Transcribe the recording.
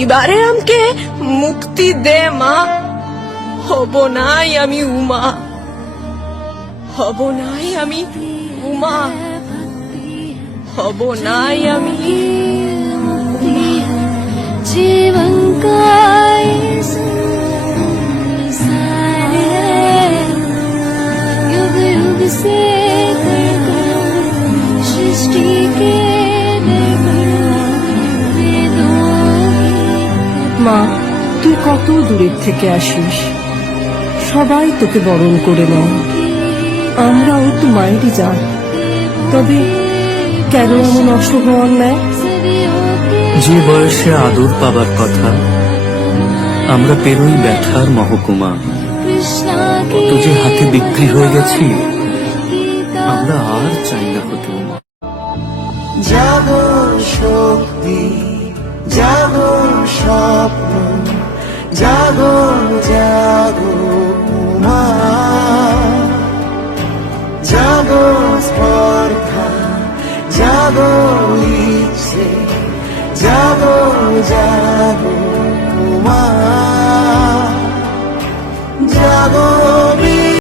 এইবারে আমাকে মুক্তি দে মা, হব নাই আমি উমা, হব নাই আমি উমা, হব নাই আমি जीवन का ये संसार है, युग युग से सृष्टि के মা, তুই কত দূরের থেকে আসিস, সবাই তোকে বরণ করে নেয়, আমরাও তো মায়েরই যা। তবে কেন এমন অশুভ অন্যায়? যে বয়সে আদর পাবার কথা, আমরা পেরোই ব্যথার মহকুমা। কত যে হাতে বিক্রি হয়ে গেছি, আমরা আর চাই না হতে। জাগো শক্তি, জাগো স্বপ্ন, জাগো জাগো মা, জাগো স্পর্ধা, জাগো ইচ্ছে, জাগো জাগো মা, জাগো